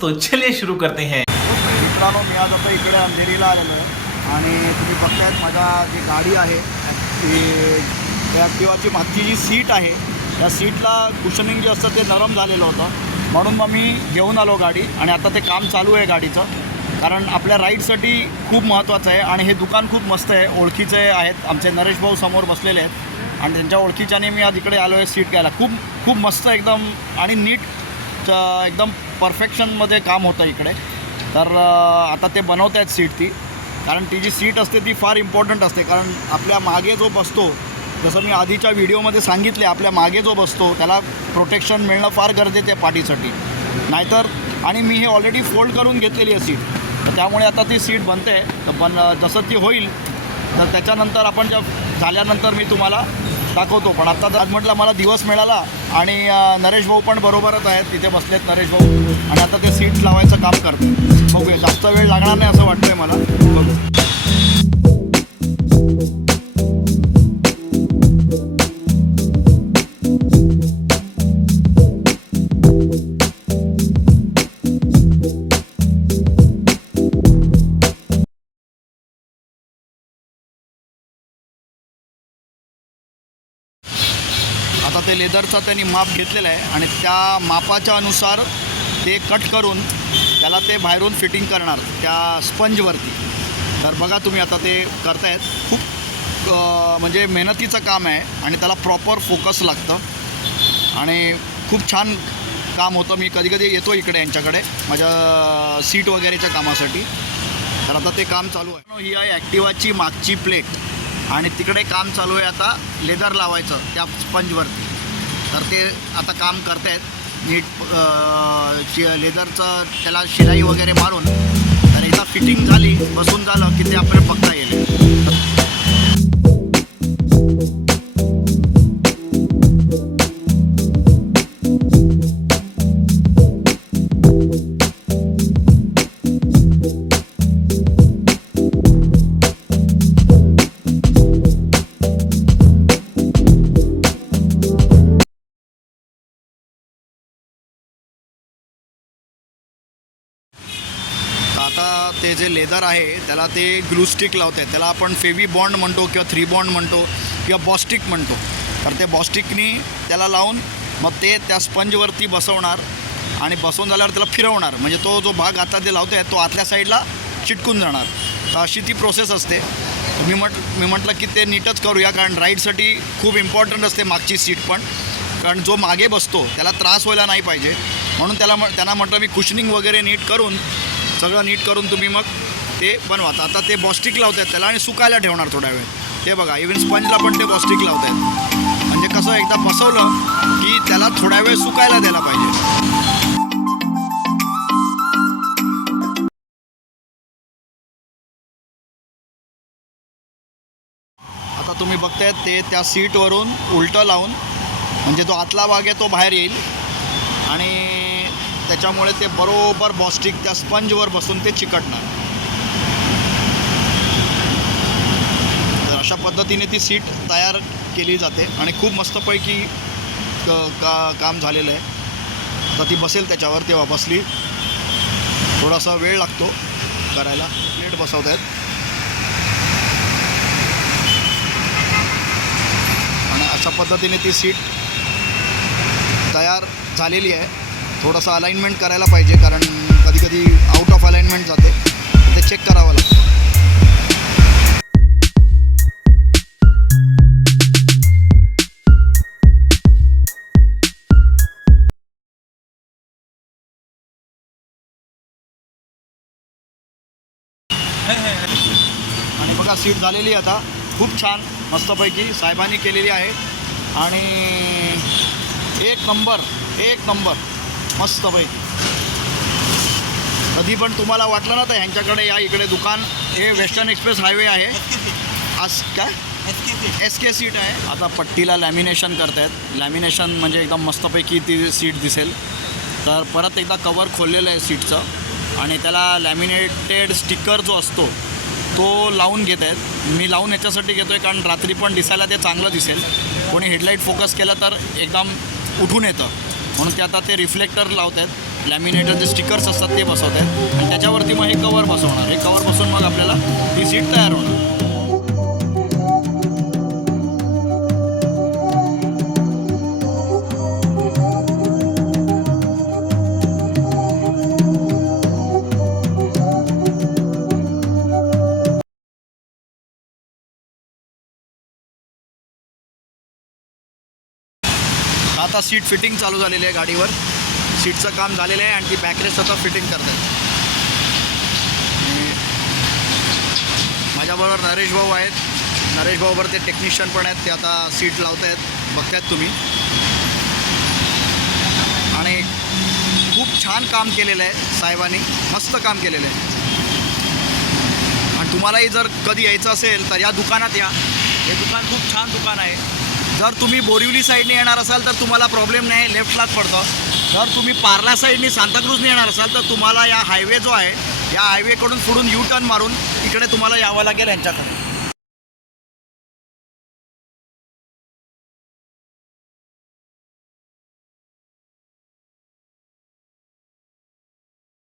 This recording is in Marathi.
तो चलिए शुरू करते हैं। मित्रांनो, मी आज आता इकडे अंधेरीला आलेलो आहे आणि तुम्ही बघतायत माझा जी गाडी आहे ती ॲक्टिवाची मागची जी सीट आहे त्या सीटला कुशनिंग जे असतं ते नरम झालेलं होतं, म्हणून मग मी घेऊन आलो गाडी आणि आता ते काम चालू आहे गाडीचं. कारण आपल्या राईडसाठी खूप महत्त्वाचं आहे आणि हे दुकान खूप मस्त आहे. ओळखीचे आहेत आमचे, नरेश भाऊ समोर बसलेले आहेत आणि त्यांच्या ओळखीच्याने मी आज इकडे आलो आहे सीट घ्यायला. खूप मस्त एकदम आणि नीट एकदम परफेक्शनमध्ये काम होतं इकडे. तर आता ते बनवत आहेत सीट ती, कारण ती जी सीट असते ती फार इम्पॉर्टंट असते. कारण आपल्या मागे जो बसतो, जसं मी आधीच्या व्हिडिओमध्ये सांगितले, आपल्या मागे जो बसतो त्याला प्रोटेक्शन मिळणं फार गरजेचं आहे पाठीसाठी. नाहीतर आणि मी हे ऑलरेडी फोल्ड करून घेतलेली आहे सीट, तर त्यामुळे आता ती सीट बनते. तर जसं ती होईल तर त्याच्यानंतर आपण झाल्यानंतर मी तुम्हाला दाखवतो. पण आता आज म्हटलं मला दिवस मिळाला आणि नरेश भाऊ पण बरोबरच आहेत, तिथे बसलेत नरेश भाऊ, आणि आता ते सीट लावायचं काम करते. बघूया, जास्त वेळ लागणार नाही असं वाटतंय मला. बघू. आता ते लेदरचा त्यांनी माप घेतलेलं आहे आणि त्या मापाच्या अनुसार ते कट करून त्याला ते बाहेरून फिटिंग करणार त्या स्पंजवरती. तर बघा तुम्ही, आता ते करतायत. खूप म्हणजे मेहनतीचं काम आहे आणि त्याला प्रॉपर फोकस लागतं आणि खूप छान काम होतं. मी कधी येतो इकडे यांच्याकडे माझ्या सीट वगैरेच्या कामासाठी. तर आता ते काम चालू आहे. ही आहे ॲक्टिवाची मागची प्लेट आणि तिकडे काम चालू आहे आता लेदर लावायचं त्या स्पंजवरती. तर ते आता काम करत आहेत नीट लेदरचं, त्याला शिलाई वगैरे मारून. तर एकदा फिटिंग झाली, बसून झालं की ते आपल्याला बघता येईल. आता ते जे लेदर आहे त्याला ते ग्लू स्टिक लावत आहेत. त्याला आपण फेवी बॉन्ड म्हणतो किंवा 3 बॉन्ड म्हणतो किंवा बॉस्टिक म्हणतो. तर ते बॉस्टिकनी त्याला लावून मग ते त्या स्पंजवरती बसवणार आणि बसवून झाल्यावर त्याला फिरवणार. म्हणजे तो जो भाग आता ते लावत आहे तो आतल्या साईडला चिटकून जाणार. तर अशी ती प्रोसेस असते. मी म्हटलं की ते नीटच करूया, कारण राईडसाठी खूप इम्पॉर्टंट असते मागची सीट पण. कारण जो मागे बसतो त्याला त्रास व्हायला नाही पाहिजे, म्हणून त्यांना म्हटलं मी कुशनिंग वगैरे नीट करून, सगळं नीट करून तुम्ही मग ते बनवा. आता ते बॉस्टिक लावत आहेत त्याला आणि सुकायला ठेवणार थोडा वेळ. ते बघा, इव्हन स्पंजला पण ते बॉस्टिक लावत आहेत. म्हणजे कसं, एकदा बसवलं की त्याला थोडा वेळ सुकायला द्यायला पाहिजे. आता तुम्ही बघतायत ते त्या सीटवरून उलटं लावून, म्हणजे जो आतला भाग आहे तो बाहेर येईल आणि त्याच्यामुळे ते बरोबर बॉस्टिक त्या स्पंजवर बसून ते चिकटणार. तर अशा पद्धतीने ती सीट तयार केली जाते आणि खूप मस्तपैकी काम झालेलं आहे. आता ती बसेल त्याच्यावर. तेव्हा बसली, थोडासा वेळ लागतो करायला. प्लेट बसवत आहेत आणि अशा पद्धतीने ती सीट तयार झालेली आहे. थोडंसं अलाइनमेंट करायला पाहिजे, कारण कधी आउट ऑफ अलाइनमेंट जाते, ते चेक करावं लागतं. आणि बघा, सीट झालेली आता खूप छान मस्तपैकी साहेबांनी केलेली आहे आणि एक नंबर मस्तपैकी. कधी पण तुम्हाला वाटलं ना तर ह्यांच्याकडे या. इकडे दुकान हे वेस्टर्न एक्सप्रेस हायवे आहे. आज काय SK सीट आहे. आता पट्टीला लॅमिनेशन करतायत. लॅमिनेशन म्हणजे एकदम मस्तपैकी ती सीट दिसेल. तर परत एकदा कवर खोललेलं आहे सीटचं आणि त्याला लॅमिनेटेड स्टिकर जो असतो तो लावून घेत आहेत. मी लावून याच्यासाठी घेतो आहे कारण रात्री पण दिसायला ते चांगलं दिसेल. कोणी हेडलाईट फोकस केलं तर एकदम उठून येतं, म्हणून ते आता ते रिफ्लेक्टर लावत आहेत. लॅमिनेटेड जे स्टिकर्स असतात ते बसवत आहेत आणि त्याच्यावरती मग हे कवर बसवणार. हे कवर बसवून मग आपल्याला ही सीट तयार होणार. आता सीट फिटिंग चालू झालेली आहे गाडीवर. सीटचं काम झालेलं आहे आणि ती बॅकरेस्ट आता फिटिंग करत आहेत. माझ्याबरोबर नरेश भाऊ आहेत. नरेश भाऊबरोबर ते टेक्निशियन पण आहेत. ते आता सीट लावत आहेत, बघतायत तुम्ही. आणि खूप छान काम केलेलं आहे साहेबांनी, मस्त काम केलेलं आहे. आणि तुम्हालाही जर कधी यायचं असेल तर या दुकानात या. हे दुकान खूप छान दुकान आहे. जर तुम्ही बोरिवली साईडने येणार असाल तर तुम्हाला प्रॉब्लेम नाही, लेफ्टलाच पडतं. जर तुम्ही पार्ला साईडने सांताक्रूजने येणार असाल तर तुम्हाला या हायवे जो आहे, या हायवेकडून पुढून यू टर्न मारून इकडे तुम्हाला यावं लागेल यांच्याकडे.